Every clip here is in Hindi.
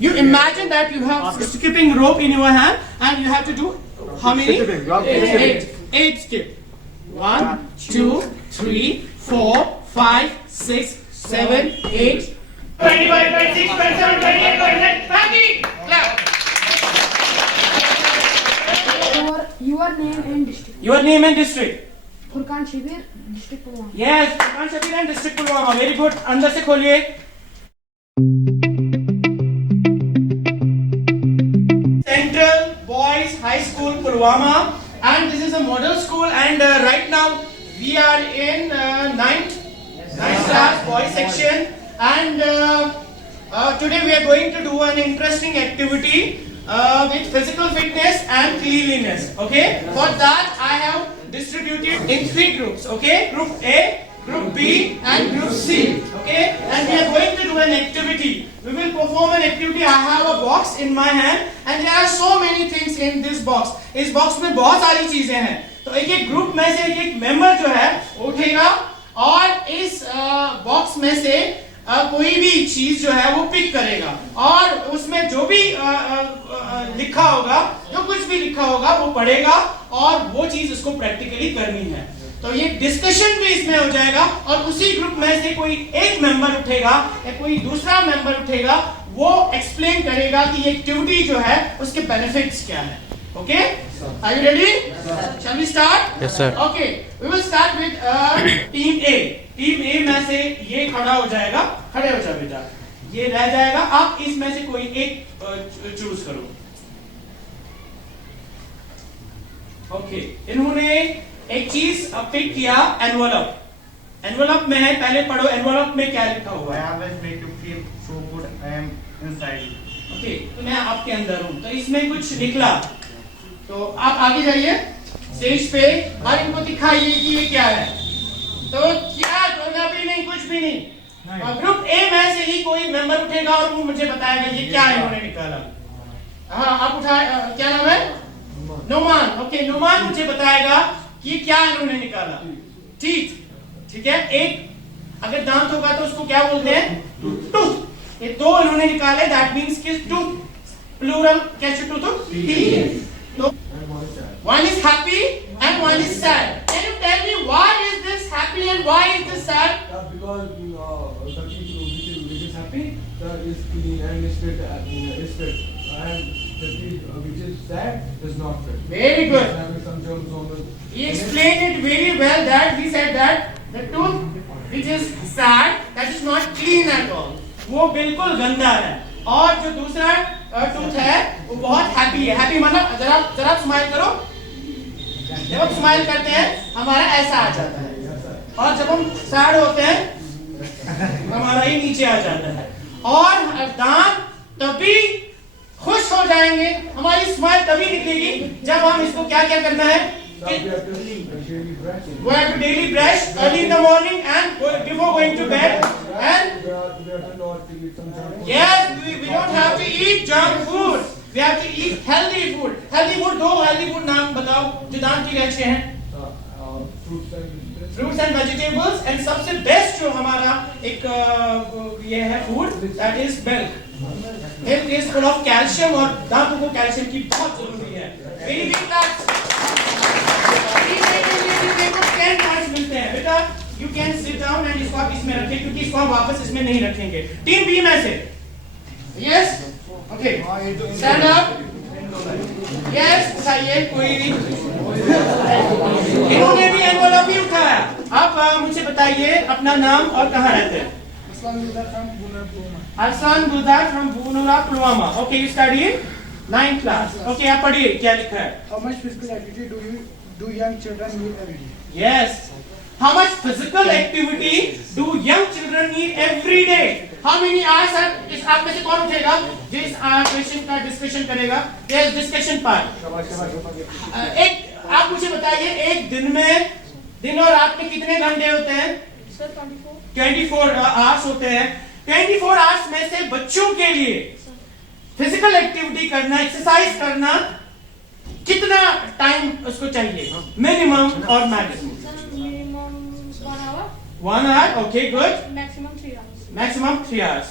You imagine that you have skipping rope in your hand and you have to do how many? Eight skip. 1, 2, 3, 4, 5, 6, 7, 8. 25, 26, 27, 28, 29, 30. Clap. Your name and district. Your name and district. Furqan Shabir, district Pulwama. Yes, Furqan Shabir and district Pulwama. Very good. अंदर से खोलिए. Central Boys High School Pulwama, and this is a model school, and right now we are in ninth class boys section, and today we are going to do an interesting activity with physical fitness and cleanliness. Okay, for that I have distributed in 3 groups. Okay, group A, group B and group C. Okay, and we are going to do an activity. We will perform an activity. I have a box in my hand and there are so many things in this box. इस box में बहुत सारी चीजें हैं. तो एक ग्रुप में से एक मेंबर जो है उठेगा और इस बॉक्स में से कोई भी चीज जो है वो पिक करेगा और उसमें जो भी लिखा होगा, जो कुछ भी लिखा होगा वो पढ़ेगा और वो चीज उसको प्रैक्टिकली करनी है. तो ये डिस्कशन भी इसमें हो जाएगा और उसी ग्रुप में से कोई एक मेंबर उठेगा या कोई दूसरा मेंबर उठेगा, वो एक्सप्लेन करेगा कि ये एक्टिविटी जो है उसके बेनिफिट्स क्या है. Okay, are you ready? Shall we start? Yes sir. Okay, we will start with team A. Team A में से ये खड़ा हो जाएगा. खड़े हो जाओ बेटा. ये रह जाएगा. आप इसमें से कोई एक चूज करो. ओके, इन्होंने एक चीज पिक किया. एनवलप. एनवलप में है, पहले पढ़ो एनवलप में क्या लिखा हुआ है. ओके, तो मैं आपके अंदर हूं, तो इसमें कुछ निकला, तो आप आगे जाइए स्टेज पे और इनको दिखाइए कि ये क्या है. तो क्या कोई भी नहीं, कुछ भी नहीं. ग्रुप ए में से ही कोई मेंबर उठेगा और वो मुझे बताएगा ये क्या इन्होंने निकाला. हाँ, आप उठाए. क्या नाम है? नुमान. ओके, नुमान मुझे बताएगा कि क्या इन्होंने निकाला. ठीक है. एक अगर दांत होगा तो उसको क्या बोलते हैं? टूथ. ये 2 इन्होंने निकाले, दैट मींस कि टूथ प्लूरल कैसे टूथ. तो one is happy and one is sad. Can you tell me why is this happy and why is this sad? Because the people which is happy, that is clean and is fit, and the which is sad is not fit. Very good. Having some germs on it. He explained it very well that he said that the tooth which is sad, that is not clean at all. वो बिल्कुल गंदा है. और जो दूसरा टूथ है वो बहुत हैप्पी है. हैप्पी मतलब जरा स्माइल करो. जब हम स्माइल करते हैं हमारा ऐसा आ जाता है और जब हम सैड होते हैं हमारा ही नीचे आ जाता है. और दांत तभी खुश हो जाएंगे, हमारी स्माइल तभी निकलेगी जब हम इसको क्या करना है. We have to daily brush early in the morning and before going to bed, and yes, we don't have to eat junk food. We have to eat healthy food. Healthy food, 2 healthy food नाम बताओ जो दांत के लिए अच्छे हैं. Fruits and vegetables, and सबसे बेस्ट जो हमारा एक ये है food, that is milk. Milk is full of calcium और दांतों को कैल्शियम की बहुत जरूरी है. Very big facts. मिलते हैं बेटा. You can sit down and इसको आप इसमें रखें क्योंकि इसको हम वापस इसमें नहीं रखेंगे. टीम बी में से yes. Okay, stand up. Yes, उठाइए. कोई इन्होंने भी एनवलप ही उठाया. आप मुझे बताइए अपना नाम और कहाँ रहते हैं. Arsan Budar from Bunura, Pulwama. Okay, you study in 9th class. Okay, आप पढ़िए क्या लिखा है. How much physical activity do young children need every day? Yes. How much physical activity do young children need every day? How many hours are? इस आप में से कौन उठेगा जो इस क्वेश्चन का डिस्कशन करेगा. Yes, discussion part. एक आप मुझे बताइए एक दिन और रात में कितने घंटे होते हैं. 24 आवर्स होते हैं. 24 आवर्स में से बच्चों के लिए फिजिकल एक्टिविटी करना, एक्सरसाइज करना कितना टाइम उसको चाहिए. मिनिमम और maximum. Minimum 1 hour. 1 hour. Okay, good. Maximum 3 hours. Maximum 3 hours.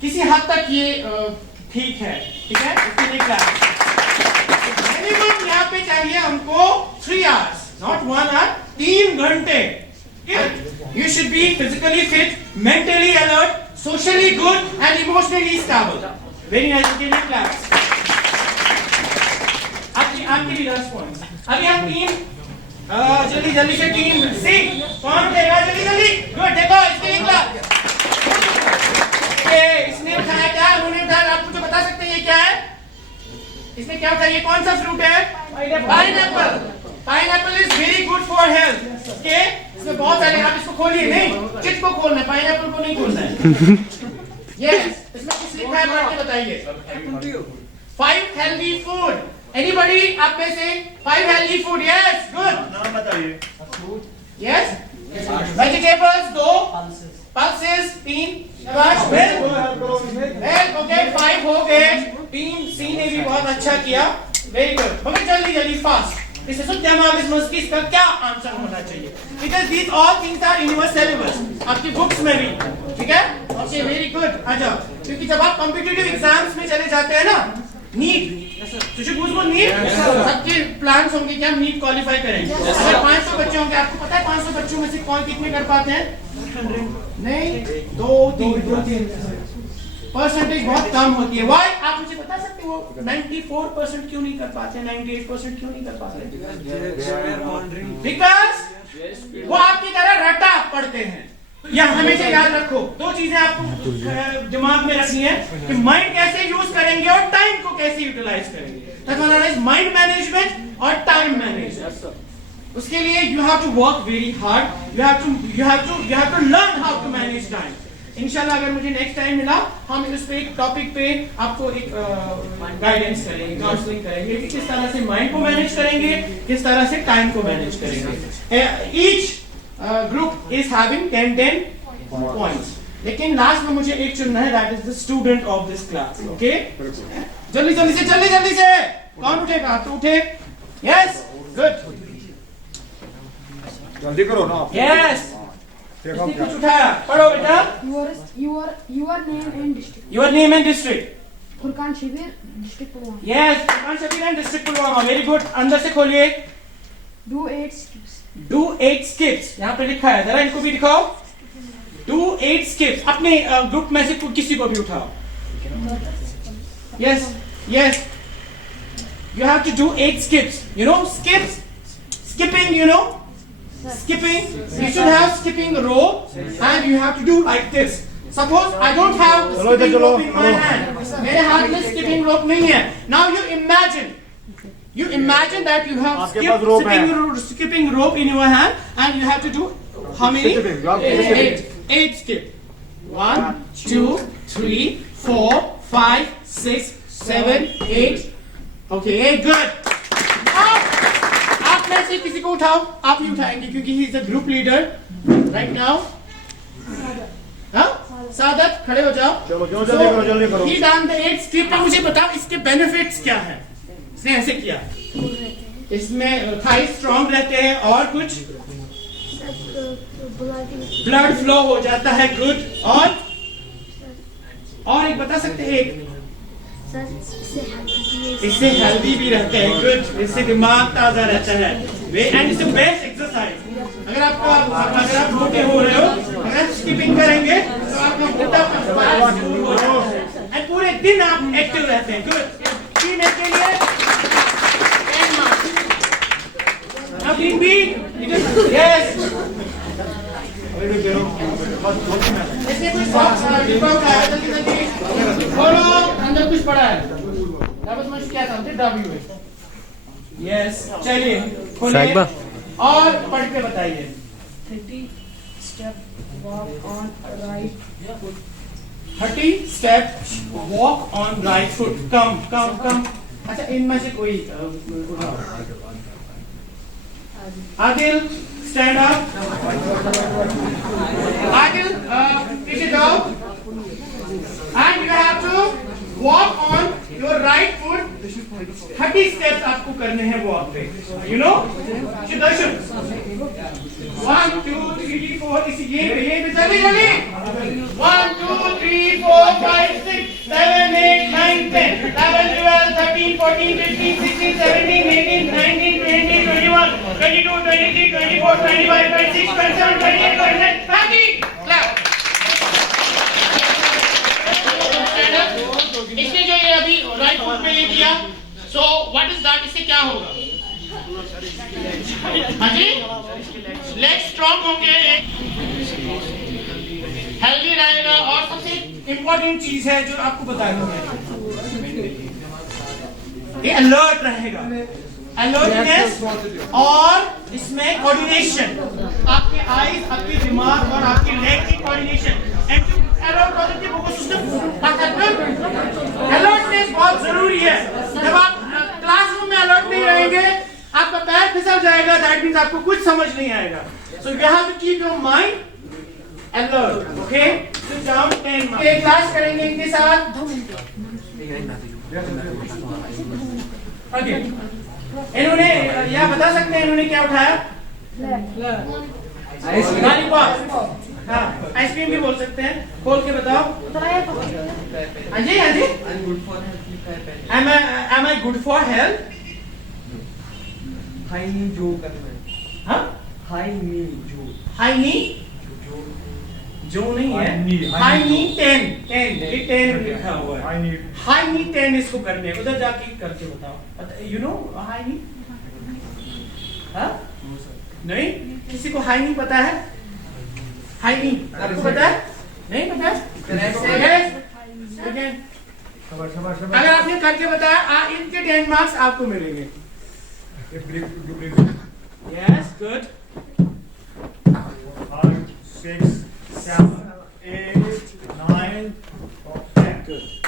किसी हद तक ये ठीक है, ठीक है, इसके लिए क्लास। मिनिमम यहाँ पे चाहिए हमको 3 hours, not 1 hour, 3 घंटे। You should be physically fit, mentally alert, socially good and emotionally stable. Very nice, इसके लिए क्लास। आपके रिजल्ट पॉइंट्स अभी हम टीम जल्दी से टीम सी कौन उठेगा जल्दी गुड देखो इसके लिए क्लास। इसने उठाया क्या उन्होंने उठाया आप मुझे बता सकते हैं ये क्या है इसने क्या उठाया ये कौन सा फ्रूट है pineapple. Pineapple is very good for health okay इसमें बहुत सारे आप इसको खोलिए नहीं चिट को खोलना है पाइनएप्पल को नहीं खोलना है। यस इसमें कुछ लिखा है पढ़ के बताइए 5 healthy food anybody आप में से 5 healthy food yes good नाम बताइए yes vegetables 2 pulses 3 शाबाश milk ओके 5 हो गए टीम सी ने भी बहुत अच्छा किया वेरी गुड मगर जल्दी फास्ट इसे शुद्ध दिमाग इस मस्की इसका क्या आंसर होना चाहिए because these all things are in your syllabus आपकी बुक्स में भी ठीक है ओके वेरी गुड आ जाओ क्योंकि जब आप कॉम्पिटिटिव एग्जाम्स में चले जाते हैं ना नीट तुझे पूछो नीट सबके प्लान्स होंगे कि हम नीट क्वालिफाई करेंगे अगर 500 बच्चे होंगे आपको पता है 500 बच्चों में से कौन कितने कर पाते हैं नहीं 2-3 परसेंटेज बहुत कम होती है व्हाई आप मुझे बता सकते हो 94% क्यों नहीं कर पाते 98% क्यों नहीं कर पाते बिकॉज वो आपकी तरह रट्टा पढ़ते हैं। या हमेशा याद रखो 2 चीजें आपको दिमाग में रखनी है कि माइंड कैसे यूज करेंगे और टाइम को कैसे यूटिलाइज करेंगे माइंड मैनेजमेंट और टाइम मैनेजमेंट उसके लिए you have to work very hard you have to learn how to manage time. इंशाल्लाह अगर मुझे नेक्स्ट टाइम मिला हम इस पे एक टॉपिक पे आपको एक गाइडेंस करेंगे काउंसलिंग करेंगे कि किस तरह से माइंड को मैनेज करेंगे किस तरह से टाइम को मैनेज करेंगे। Each group is having 10 points लेकिन लास्ट में मुझे एक चुनना है that is the student of this class okay जल्दी से कौन उठेगा तो उठे यस गुड जल्दी करो ना यस कुछ उठाया पढ़ो बेटा your name and district your name and district Furqan Shabir district Pulwama yes Furqan Shabir and district Pulwama very good अंदर से खोलिए do 8 skips डू 8 स्किप्स यहाँ पे लिखा है जरा इनको भी दिखाओ डू 8 स्किप्स अपने ग्रुप में से किसी को भी उठाओ yes you have to do 8 skips you know skipping you know skipping you should have skipping rope and you have to do like this suppose I don't have skipping rope in my hand मेरे हाथ में skipping rope नहीं है now you imagine that you have skipping rope in your hand and you have to do how many 8 skip 1 2 3 4 5 6 7 8 okay good आप में से किसी को उठाओ आप नहीं उठाएंगे क्योंकि he is the group leader right now Saadat खड़े हो जाओ चलो जल्दी करो ही डान द 8 स्किप मुझे बताओ इसके बेनिफिट्स क्या है इसने ऐसे किया इसमें थाई स्ट्रॉन्ग रहते हैं और कुछ ब्लड फ्लो हो जाता है गुड और एक बता सकते हैं एक इससे हेल्दी भी रहते हैं गुड इससे दिमाग ताजा रहता है and it's the best exercise अगर आप मोटे हो रहे हो अगर स्किपिंग करेंगे तो आपका मोटापा दूर हो जाता है एंड पूरे दिन आप एक्टिव रहते हैं गुड 3 मिनट के लिए 10 मार्क्स अब इन बी यस इसने कुछ बोलो अंदर कुछ पड़ा है क्या था W यस चलिए खोलिए और पढ़ के बताइए 30 step walk on right foot 30 step walk on right foot कम अच्छा इनमें से कोई Adil stand up Adil take it down and you have to walk on your right foot 30 steps आपको करने हैं वॉक पे you know दर्शन 1 2 3 4 इसी ये जल्दी 1 2 3 4 5 6 7 8 9 14, 15, 16, 17, 18, 19, 20, 21, 22, 23, 24, 25, 26, 27, 28, 29, 30. Clap. इसने जो ये अभी राइट फुट पे ये किया, so what is that? इससे क्या होगा? हाँ जी, लेग स्ट्रॉन्ग होंगे, हेल्दी रहेगा, और सबसे इम्पोर्टेंट चीज है जो आपको बताया मैं, ये अलर्ट रहेगा, अलर्टनेस, और इसमें कोऑर्डिनेशन, आपके आईज, आपके दिमाग और आपके लेग की कोऑर्डिनेशन, अलर्टनेस बहुत जरूरी है। जब आप क्लासरूम में अलर्ट नहीं रहेंगे, आपका पैर फिसल जाएगा, दैट मींस आपको कुछ समझ नहीं आएगा। So you have to keep your mind alert, okay? Sit down, 10 के क्लास करेंगे इनके साथ। ओके, इन्होंने या बता सकते हैं इन्होंने क्या उठाया? लॉलीपॉप। हाँ, आइसक्रीम भी बोल सकते हैं, खोल के बताओ। हाँ जी, हाँ जी। Am I good for health? High knee जो करना है। हाँ? हाई नी जो। High knee? जो नहीं है। हाई नी 10, ये 10 लिखा हुआ है। हाई नी 10 इसको करने हैं। उधर जाके करके बताओ। You know हाई नी? हाँ? नहीं? किसी को हाई नी पता है? हाई नी आपको पता है? नहीं पता है? अगर आपने करके बताया, इनके 10 मार्क्स आपको मिलेंगे। Yes, good. 5, 6, 7, 8, 9, 10. Good.